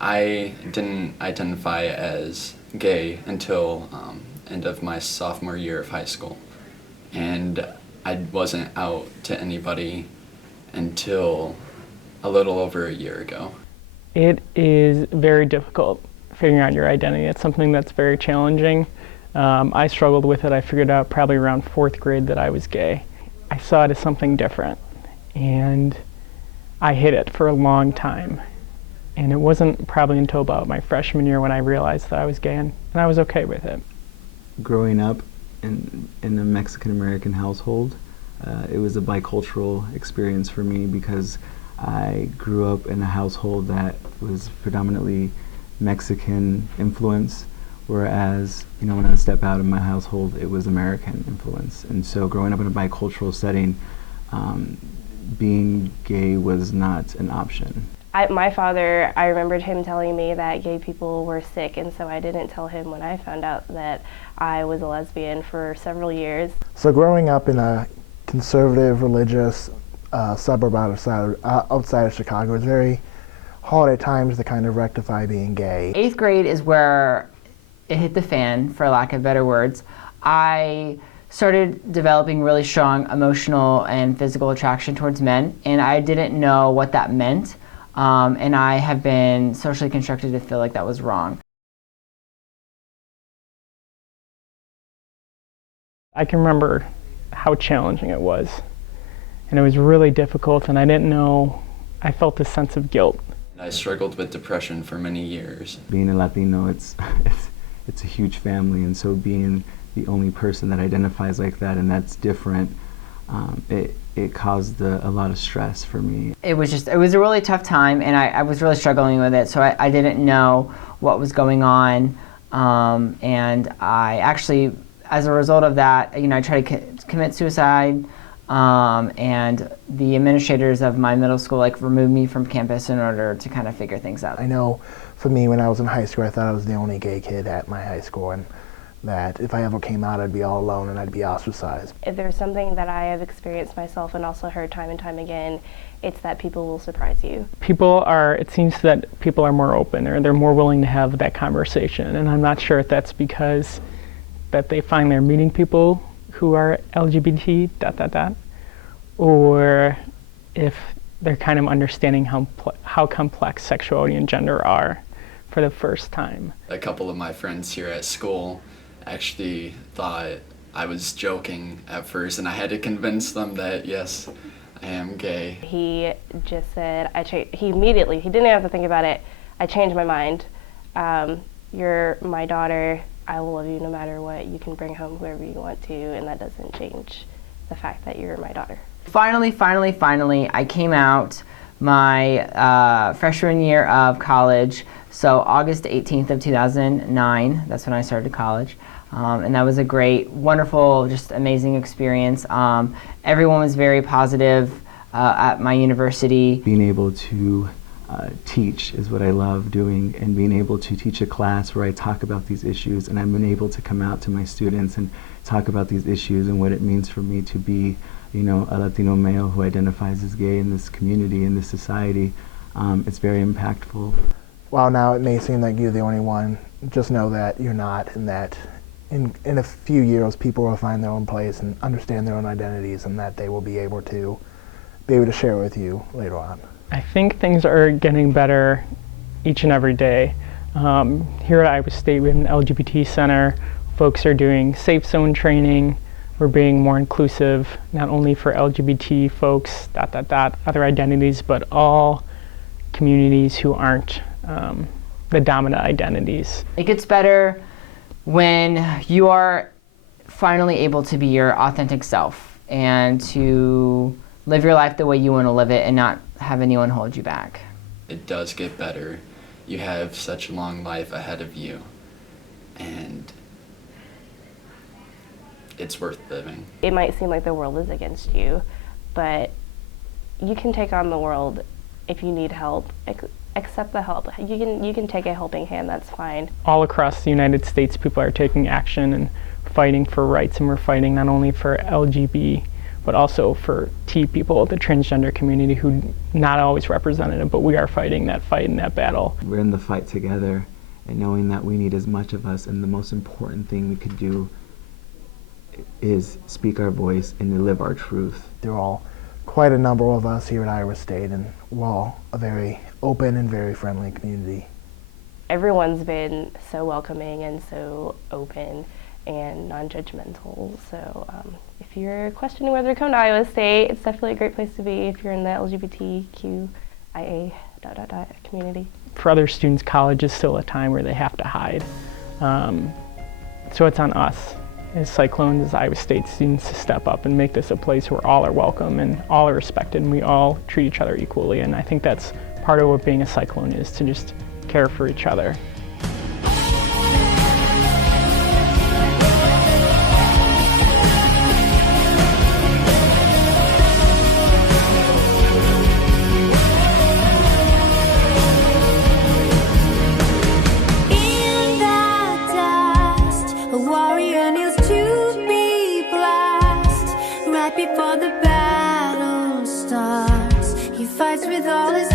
I didn't identify as gay until end of my sophomore year of high school. And I wasn't out to anybody until a little over a year ago. It is very difficult figuring out your identity. It's something that's very challenging. I struggled with it. I figured out probably around 4th grade that I was gay. I saw it as something different, and I hid it for a long time. And it wasn't probably until about my freshman year when I realized that I was gay, and I was okay with it. Growing up in a Mexican-American household, it was a bicultural experience for me because I grew up in a household that was predominantly Mexican influence, whereas when I step out of my household, it was American influence. And so growing up in a bicultural setting, being gay was not an option. My father, I remembered him telling me that gay people were sick, and so I didn't tell him when I found out that I was a lesbian for several years. So growing up in a conservative, religious suburb outside of Chicago, it's very hard at times to kind of rectify being gay. 8th grade is where it hit the fan, for lack of better words. I started developing really strong emotional and physical attraction towards men, and I didn't know what that meant. And I have been socially constructed to feel like that was wrong. I can remember how challenging it was. And it was really difficult, and I didn't know, I felt a sense of guilt. I struggled with depression for many years. Being a Latino, it's a huge family, and so being the only person that identifies like that and that's different, it caused a lot of stress for me. It was a really tough time, and I was really struggling with it, so I didn't know what was going on. And I actually, as a result of that, I tried to commit suicide, and the administrators of my middle school removed me from campus in order to kind of figure things out. I know for me, when I was in high school, I thought I was the only gay kid at my high school, and that if I ever came out, I'd be all alone and I'd be ostracized. If there's something that I have experienced myself and also heard time and time again, it's that people will surprise you. It seems that people are more open, or they're more willing to have that conversation, and I'm not sure if that's because that they find they're meeting people who are LGBT, or if they're kind of understanding how complex sexuality and gender are for the first time. A couple of my friends here at school actually thought I was joking at first, and I had to convince them that yes, I am gay. He just said, he immediately, he didn't have to think about it, I changed my mind. You're my daughter, I will love you no matter what, you can bring home whoever you want to, and that doesn't change the fact that you're my daughter. Finally, I came out my freshman year of college, so August 18th of 2009, that's when I started college. And that was a great, wonderful, just amazing experience. Everyone was very positive at my university. Being able to teach is what I love doing, and being able to teach a class where I talk about these issues, and I've been able to come out to my students and talk about these issues and what it means for me to be a Latino male who identifies as gay in this community, in this society. It's very impactful. While now it may seem like you're the only one, just know that you're not, and that in a few years people will find their own place and understand their own identities, and that they will be able to share with you later on. I think things are getting better each and every day. Here at Iowa State, we have an LGBT center. Folks are doing safe zone training. We're being more inclusive, not only for LGBT folks, other identities, but all communities who aren't the dominant identities. It gets better when you are finally able to be your authentic self and to live your life the way you want to live it and not have anyone hold you back. It does get better. You have such a long life ahead of you, and it's worth living. It might seem like the world is against you, but you can take on the world if you need help. Accept the help. You can take a helping hand, that's fine. All across the United States, people are taking action and fighting for rights, and we're fighting not only for LGBT but also for T people, the transgender community, who not always represented, but we are fighting that fight and that battle. We're in the fight together, and knowing that we need as much of us, and the most important thing we could do is speak our voice and to live our truth. There are all quite a number of us here at Iowa State, and we're all a very open and very friendly community. Everyone's been so welcoming and so open and non-judgmental. So if you're questioning whether to come to Iowa State, it's definitely a great place to be if you're in the LGBTQIA ... community. For other students, college is still a time where they have to hide. So it's on us as Cyclones, as Iowa State students, to step up and make this a place where all are welcome and all are respected and we all treat each other equally. And I think that's part of what being a Cyclone is, to just care for each other. In the dust, a warrior kneels to be blessed. Right before the battle starts, he fights with all his